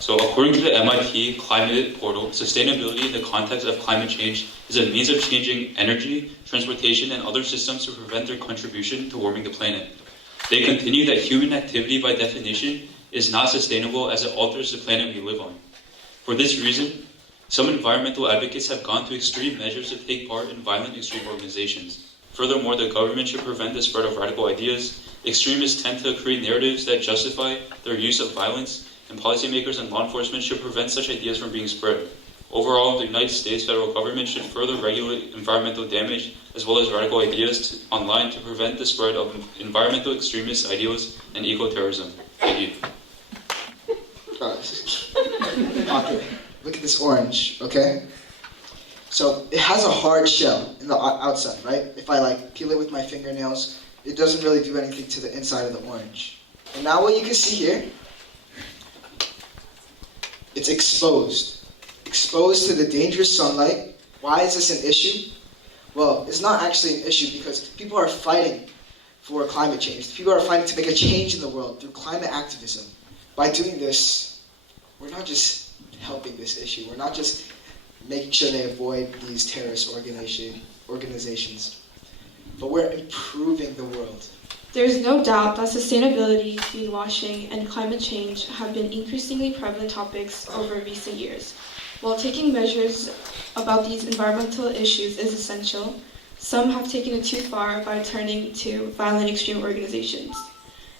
So according to the MIT Climate Portal, sustainability in the context of climate change is a means of changing energy, transportation, and other systems to prevent their contribution to warming the planet. They continue that human activity by definition is not sustainable as it alters the planet we live on. For this reason, some environmental advocates have gone to extreme measures to take part in violent extreme organizations. Furthermore, the government should prevent the spread of radical ideas. Extremists tend to create narratives that justify their use of violence, and policymakers and law enforcement should prevent such ideas from being spread. Overall, the United States federal government should further regulate environmental damage as well as radical ideas online to prevent the spread of environmental extremist ideals and eco-terrorism. Thank you. Okay, look at this orange, okay? So it has a hard shell in the outside, right? If I peel it with my fingernails, it doesn't really do anything to the inside of the orange. And now what you can see here, it's exposed to the dangerous sunlight. Why is this an issue? Well, it's not actually an issue because people are fighting for climate change. People are fighting to make a change in the world through climate activism. By doing this, we're not just helping this issue. We're not just making sure they avoid these terrorist organizations, but we're improving the world. There is no doubt that sustainability, greenwashing, and climate change have been increasingly prevalent topics over recent years. While taking measures about these environmental issues is essential, some have taken it too far by turning to violent extreme organizations.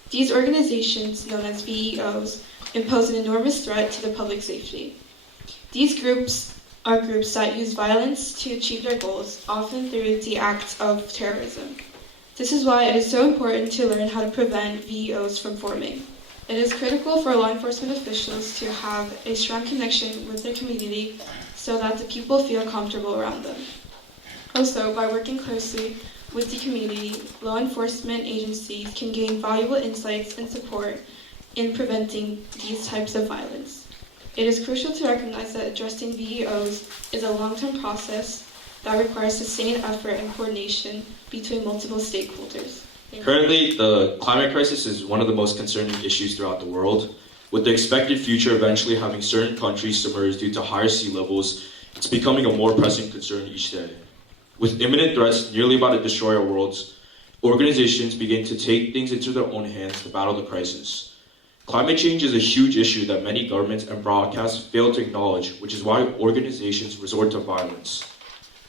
These organizations, known as VEOs, impose an enormous threat to the public safety. These groups are groups that use violence to achieve their goals, often through the acts of terrorism. This is why it is so important to learn how to prevent VEOs from forming. It is critical for law enforcement officials to have a strong connection with their community so that the people feel comfortable around them. Also, by working closely with the community, law enforcement agencies can gain valuable insights and support in preventing these types of violence. It is crucial to recognize that addressing VEOs is a long-term process that requires sustained effort and coordination between multiple stakeholders. Currently, the climate crisis is one of the most concerning issues throughout the world. With the expected future eventually having certain countries submerge due to higher sea levels, it's becoming a more pressing concern each day. With imminent threats nearly about to destroy our worlds, organizations begin to take things into their own hands to battle the crisis. Climate change is a huge issue that many governments and broadcasts fail to acknowledge, which is why organizations resort to violence.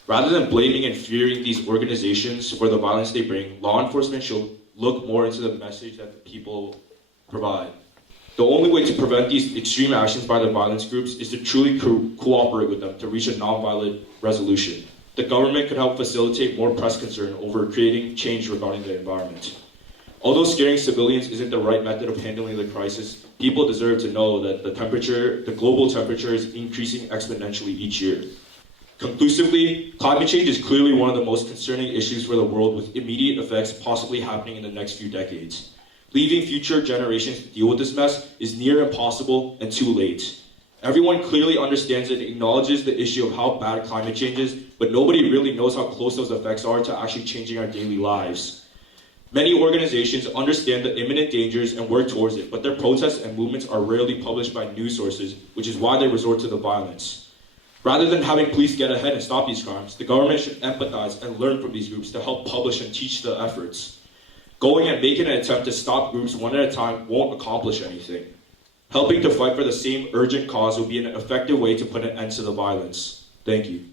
Rather than blaming and fearing these organizations for the violence they bring, law enforcement should look more into the message that the people provide. The only way to prevent these extreme actions by the violence groups is to truly cooperate with them to reach a nonviolent resolution. The government could help facilitate more press concern over creating change regarding the environment. Although scaring civilians isn't the right method of handling the crisis, people deserve to know that the global temperature is increasing exponentially each year. Conclusively, climate change is clearly one of the most concerning issues for the world, with immediate effects possibly happening in the next few decades. Leaving future generations to deal with this mess is near impossible and too late. Everyone clearly understands and acknowledges the issue of how bad climate change is, but nobody really knows how close those effects are to actually changing our daily lives. Many organizations understand the imminent dangers and work towards it, but their protests and movements are rarely published by news sources, which is why they resort to the violence. Rather than having police get ahead and stop these crimes, the government should empathize and learn from these groups to help publish and teach the efforts. Going and making an attempt to stop groups one at a time won't accomplish anything. Helping to fight for the same urgent cause will be an effective way to put an end to the violence. Thank you.